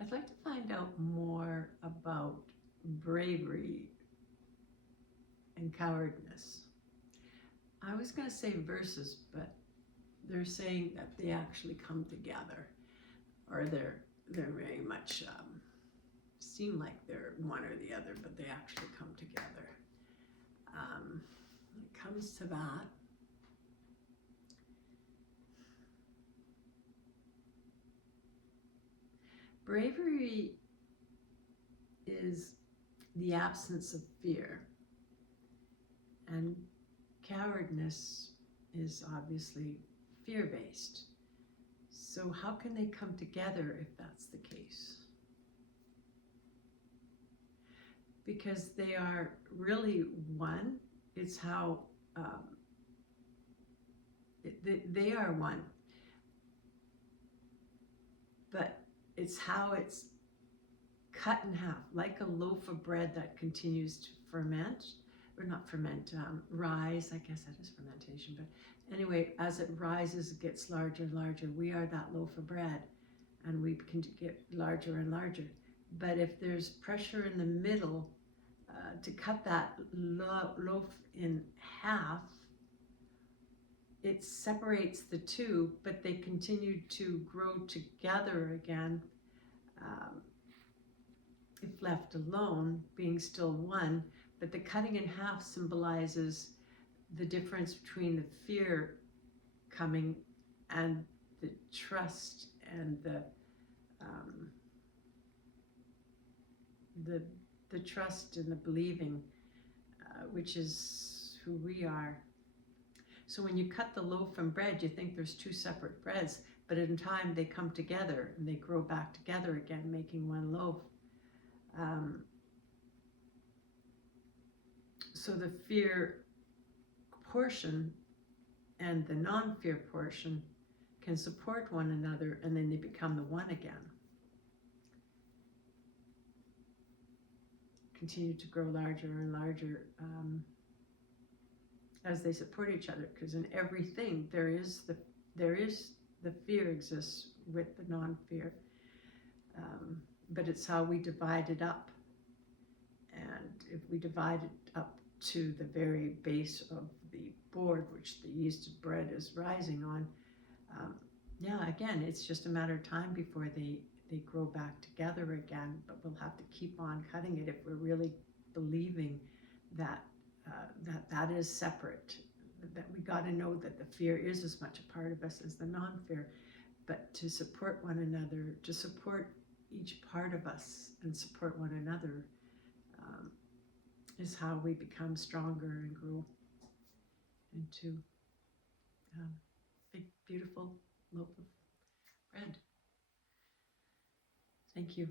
I'd like to find out more about bravery and cowardice. I was going to say versus, but they're saying that they actually come together, or they're very much seem like they're one or the other, but they actually come together. When it comes to that, bravery is the absence of fear, and cowardness is obviously fear-based. So how can they come together if that's the case? Because they are really one. It's how they are one, but it's how it's cut in half, like a loaf of bread that continues to ferment, or not ferment, rise. I guess that is fermentation, but anyway, as it rises, it gets larger and larger. We are that loaf of bread, and we can get larger and larger. But if there's pressure in the middle to cut that loaf in half, it separates the two, but they continue to grow together again. If left alone, being still one, but the cutting in half symbolizes the difference between the fear coming and the trust and the trust and the believing, which is who we are. So when you cut the loaf from bread, you think there's two separate breads, but in time they come together and they grow back together again, making one loaf. So the fear portion and the non-fear portion can support one another, and then they become the one again. Continue to grow larger and larger as they support each other, because in everything there is the fear exists with the non-fear, but it's how we divide it up. And if we divide it up to the very base of the board, which the yeasted bread is rising on, yeah, again, it's just a matter of time before they grow back together again, but we'll have to keep on cutting it if we're really believing that that is separate, that we got to know that the fear is as much a part of us as the non-fear, but to support one another, to support each part of us and support one another, is how we become stronger and grow into a big, beautiful loaf of bread. Thank you.